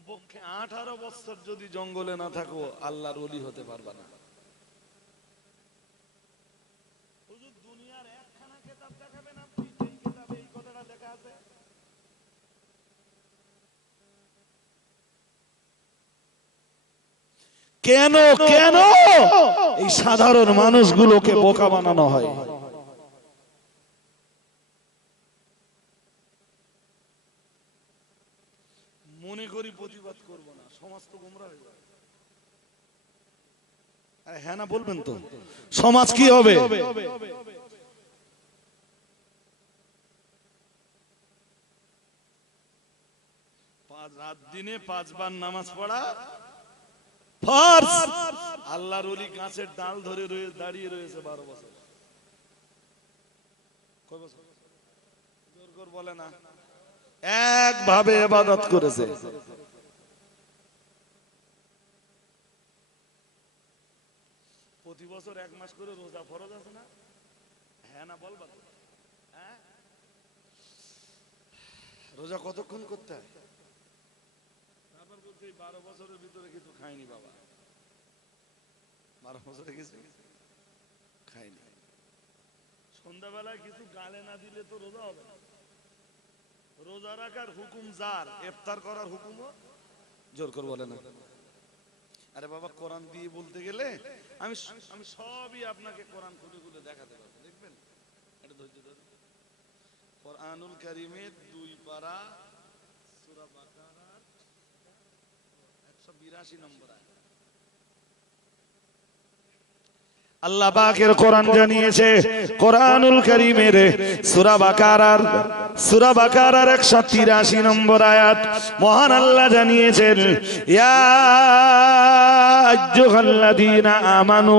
কমপক্ষে আঠারো বছর যদি জঙ্গলে না থাকো, আল্লাহর অলি হতে পারবা না? কেন কেন? এই সাধারণ মানুষগুলোকে বোকা বানানো হয় মনে করি প্রতিবাদ করব না সমাজ তো গোমরা হয়ে যাবে আরে হ্যাঁ না বলবেন তো। সমাজ কি হবে? রাত দিনে পাঁচবার নামাজ পড়া ফার্স। আল্লাহর ওলি গাছের ডাল ধরে রয়ে দাঁড়িয়ে রয়েছে বারো বছর। কয় বছর? জোর করে বলে না। একভাবে এবাদত করেছে। প্রতি বছর, এক মাস করে রোজা ফরজ আছে না? হ্যাঁ না বলবা? হ্যাঁ? রোজা কতক্ষণ করতে হয়? তারপর বারো বছরের ভিতরে কিছু বাবা। বারো বছরে কিছু সন্ধ্যাবেলায় কিছু গালে না দিলে তো রোজা হবে না। রোজা রাখার হুকুম যার? ইফতার করার হুকুমও জোর করে বলে না। আরে বাবা, কোরআন দিয়ে বলতে গেলে আমি আমি সবই আপনাকে কোরআন খুলে খুলে দেখাতে পারব, দেখবেন? এটা ধৈর্য ধরুন। কোরআনুল কারিমের দুই পারা, সূরা বাকারার 182 নম্বর আয়াত। আল্লাহ পাকের কোরআন জানিয়েছে, কোরআনুল কারীমের সূরা বাকারার সূরা বাকারার 183 নম্বর আয়াত, মহান আল্লাহ জানিয়েছেন আমানু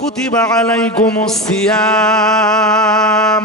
কুতিবা আলাইকুমুস সিয়াম।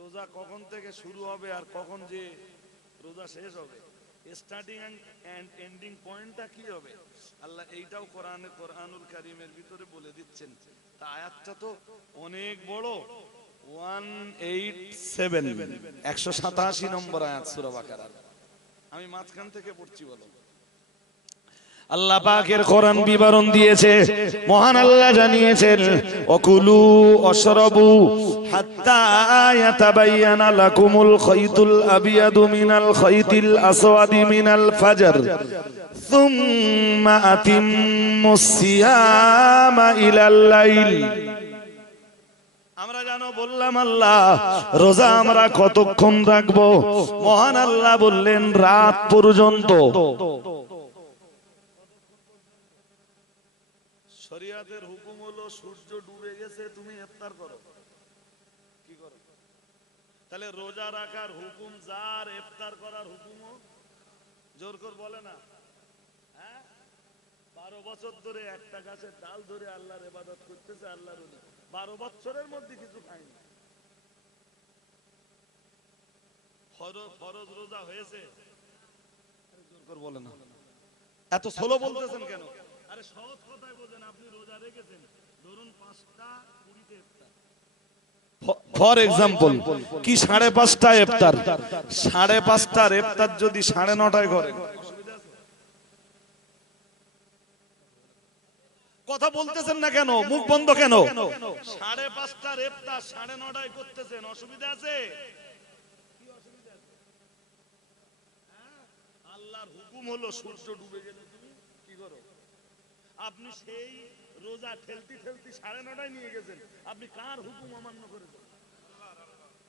রোজা কখন থেকে শুরু হবে আর কখন যে রোজা শেষ হবে? স্টার্টিং এন্ড এন্ডিং পয়েন্টটা কি হবে? আল্লাহ এইটাও কোরআনে, কোরআনুল কারীমের ভিতরে বলে দিচ্ছেন। তা আয়াতটা তো অনেক বড়। 187 187 নম্বর আয়াত, সূরা বাকারার। আমি মাঝখান থেকে পড়ছি, বলো। আল্লাহ পাকের কোরআন বিবরণ দিয়েছে, মহান আল্লাহ জানিয়েছেন, অকুলু অশরবু হাত্তা ইয়াতাবায়ানা লাকুমুল খাইতুল আবিয়াদু মিনাল খাইতিল আসওয়াদি মিনাল ফাজর, সুম্মা আতিম্মুস সিয়ামা ইলাল লাইল। আমরা জানো, বললাম আল্লাহ, রোজা আমরা কতক্ষণ রাখব? মহান আল্লাহ বললেন, রাত পর্যন্ত। শরিয়াতের হুকুম হলো সূর্য ডুবে গেছে, তুমি ইফতার করো। কি করো? তাহলে রোজা রাখার হুকুম যার, ইফতার করার হুকুমও জোর কর বলে না। হ্যাঁ? বারো বছর ধরে একটা গাছের ডাল ধরে আল্লাহর ইবাদত করতেছে, আল্লাহর ওলি। বারো বছরের মধ্যে কিছু খায়নি। ফরজ ফরজ রোজা হয়েছে? জোর করে বলে না। এত সোলো বলতেছেন কেন? আরে সহজ কথায় বোঝেন আপনি রোজা রেখেছেন। ধরুন পাঁচটা কুড়িতে ইফতার। ফর এক্সাম্পল কি সাড়ে পাঁচটা ইফতার? সাড়ে পাঁচটার ইফতার যদি সাড়ে নটায় করে। কথা বলতেছেন না কেন? মুখ বন্ধ কেন? সাড়ে পাঁচটার ইফতার সাড়ে নটায় করতেছেন। অসুবিধা আছে? কি অসুবিধা আছে? হ্যাঁ? আল্লাহর হুকুম হলো সূর্য ডুবে গেলে তুমি কি করো? আপনি সেই রোজা ঠেলতি ঠেলতি সাড়ে নটায় নিয়ে গেছেন। আপনি কার হুকুম অমান্য করেছেন?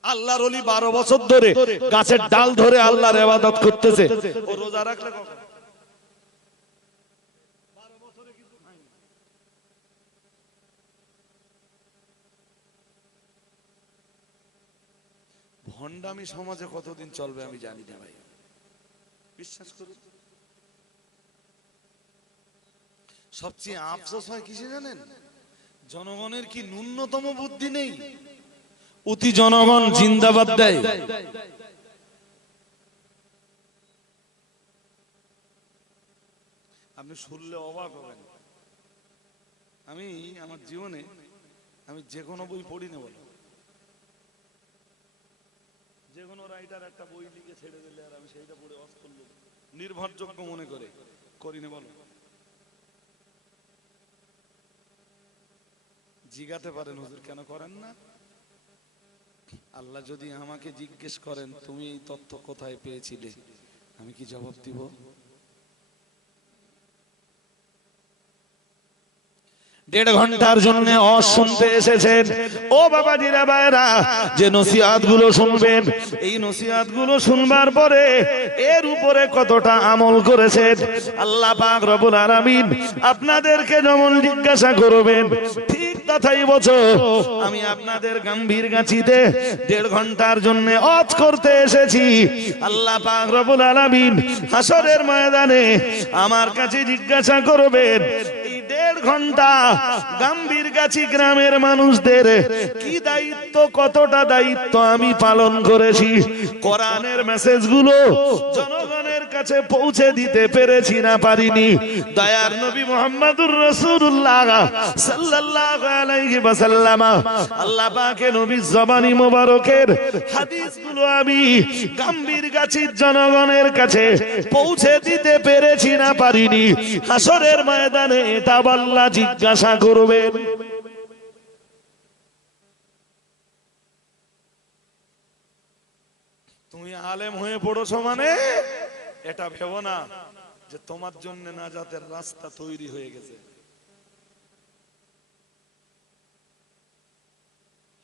আল্লাহর অলি বারো বছর ধরে গাছের ডাল ধরে আল্লাহর ইবাদত করতেছে। ও রোজা রাখলে কখন? ভণ্ডামি সমাজে কতদিন চলবে আমি জানি না ভাই। বিশ্বাস করুন সবচেয়ে আফসোস হয় কিসে জানেন? জনগণের কি ন্যূনতম বুদ্ধি নেই? অতি জনগণ জিন্দাবাদ দেয়। আপনি শুনলে অবাক হবেন। আমি আমার জীবনে আমি যে কোনো বই পড়ি না। বলো যে কোনো রাইটার একটা বই লিখে ছেড়ে দিলে আর আমি সেইটা পড়ে অস নির্ভরযোগ্য মনে করে, করি না। বলো জিগাতে পারেন, হুজুর কেন করেন না? আল্লাহ যদি আমাকে জিজ্ঞেস করেন, তুমি এই তথ্য কোথায় পেয়েছিলে? আমি কি জবাব দিব? দেড় ঘণ্টার জন্য অজ শুনতে এসেছেন। ও বাবা জিরা ভাইরা যে নসিহাতগুলো শুনবেন, এই নসিহাতগুলো শুনবার পরে এর উপরে কতটা আমল করেছেন? আল্লাহ পাক রবুল আলামিন আপনাদেরকে যেমন জিজ্ঞাসা করবেন ঠিক তথাই বছর আমি আপনাদের গম্ভীর গাছিতে দেড় ঘণ্টার জন্য অজ করতে এসেছি। আল্লাহ পাক রবুল আলামিন হাসরের ময়দানে আমার কাছে জিজ্ঞাসা করবেন কতটা দায়িত্ব আমি পালন করেছি? কোরআনের মেসেজগুলো জনগণের কাছে পৌঁছে দিতে পেরেছি না পারিনি। দয়ার নবী মোহাম্মদুর রসুল্লাহ সাল্লাল্লাহু আলাইহি ওয়াসাল্লাম, আল্লাহ পাকে নবীর জবানি মোবারকের হাদিসগুলো আমি গাম্ভীর গাছির জনগণের কাছে পৌঁছে দিতে পেরেছি না পারিনি। হাসরের ময়দানে এটা আল্লাহ জিজ্ঞাসা করবেন। তুমি আলেম হয়ে পড়েছো মানে? এটা ভেবো না যে তোমার জন্য নাজাতের রাস্তা তৈরি হয়ে গেছে।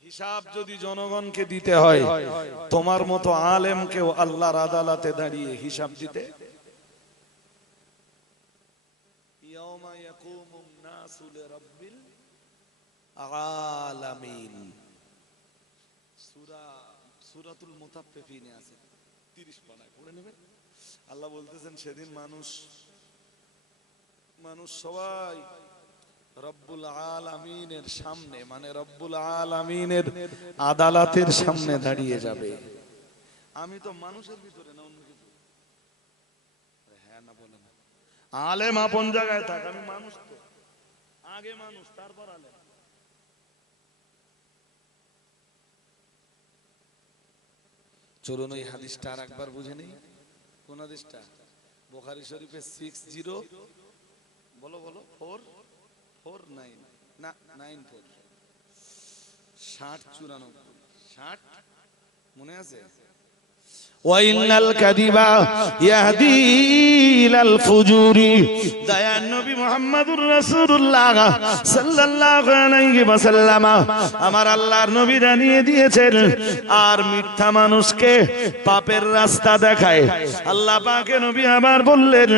হিসাব যদি জনগণকে দিতে হয়, তোমার মতো আলেমকেও আল্লাহর আদালতে দাঁড়িয়ে হিসাব দিতে। সূরাতুল মুতাফফিফিনে আছে। 30 পানায় পড়ে নেবেন আল্লাহ বলতেছেন, সেদিন মানুষ মানুষ সবাই রব্বুল আলামিনের সামনে মানে রব্বুল আলামিনের আদালতের সামনে দাঁড়িয়ে যাবে। আমি তো মানুষের ভিতরে না, অন্য কিছু? হ্যাঁ না বলে না। আলেম আপন জায়গায় থাক, আমি মানুষ তো। আগে মানুষ, তারপর আলেম। চলুন, ওই হাদিসটা আর একবার বুঝে নেই। কোন হাদিসটা বোখারি শরীফে সিক্স জিরো বলো বলো ফোর ফোর নাইন না নাইন ফোর ষাট চুরানব্বই, ষাট, মনে আছে? وإن الكذب يهدي إلى الفجور দয়ার নবী মুহাম্মদুর রাসূলুল্লাহ সাল্লাল্লাহু আলাইহি ওয়াসাল্লাম আমার আল্লাহর নবী জানিয়ে দিয়েছেন আর মিথ্যা মানুষকে পাপের রাস্তা দেখায় আল্লাহ পাকে নবী আবার বললেন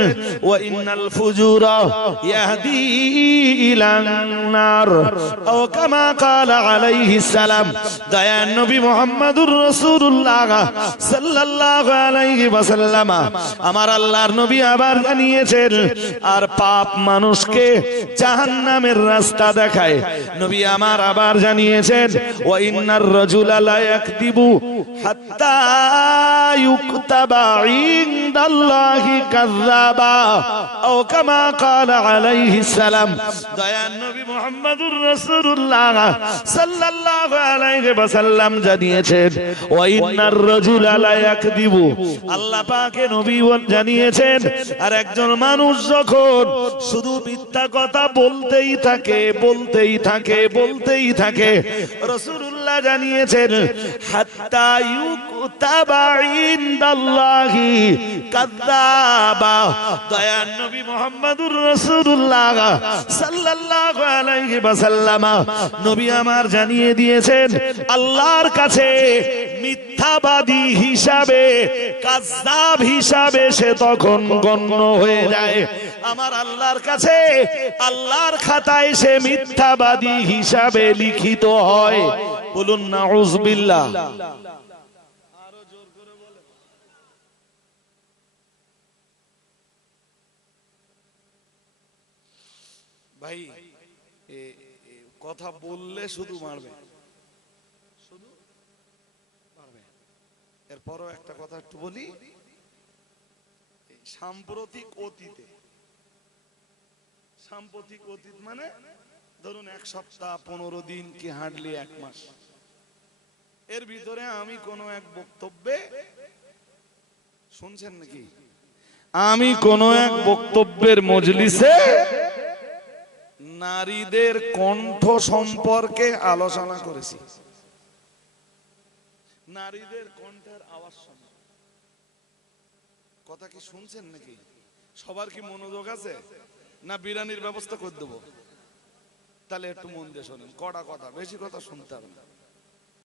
ওয়া ইন্নাল ফুজুরা ইয়াহদি ইলান নার ও কামা قال عليه السلام দয়ার নবী মুহাম্মদুর রাসূলুল্লাহ সাল্লাল্লাহু আলাইহি ওয়াসাল্লাম, আমার আল্লাহর নবী আবার জানিয়েছেন, আর পাপ মানুষকে জাহান্নামের রাস্তা দেখায়। নবী আমার আবার জানিয়েছেন, ওয়া ইন্নার রাজুলা লা ইয়াকদিবু হাত্তা ইউকতাবা ইনদাল্লাহি কাযাবা আও কামা ক্বালা আলাইহিস সালাম। দয়ার নবী মুহাম্মদুর রাসূলুল্লাহ সাল্লাল্লাহু আলাইহি ওয়াসাল্লাম জানিয়েছেন, ওয়া ইন্নার রাজুলা লা ইয়াকদিবু আল্লাহ পাকে নবী জানিয়েছেন, আর একজন মানুষ যখন শুধু মিথ্যা কথা বলতেই থাকে বলতেই থাকে বলতেই থাকে, রাসূলুল্লাহ জানিয়েছেন নবী আমার জানিয়ে দিয়েছেন, আল্লাহর কাছে মিথ্যাবাদী হিসাবে, কাজ্জাব হিসাবে সে তখন গণ্য হয়ে যায়। আমার আল্লাহর কাছে, আল্লাহর খাতায় সে মিথ্যাবাদী হিসাবে লিখিত হয়। বলুন করে বলে ভাই কথা বললে শুধু মারবে শুধু মারবে এরপরও একটা কথা একটু বলি। সাম্প্রতিক অতীতে, সাম্প্রতিক অতীত মানে ধরুন এক সপ্তাহ, পনেরো দিন কি হাঁটলি এক মাস। এর ভিতরে আমি কোনো এক বক্তব্যে, শুনছেন নাকি? আমি কোন এক বক্তব্যের মজলিসে নারীদের কণ্ঠ সম্পর্কে আলোচনা করেছি। নারীদের কণ্ঠের আওয়াজ শোনা। কথা কি শুনছেন নাকি? সবার কি মনোযোগ আছে? না বিরানির ব্যবস্থা করে দেবো? তাহলে একটু মন দিয়ে শোনেন কড়া কথা বেশি কথা শুনতে হবে না।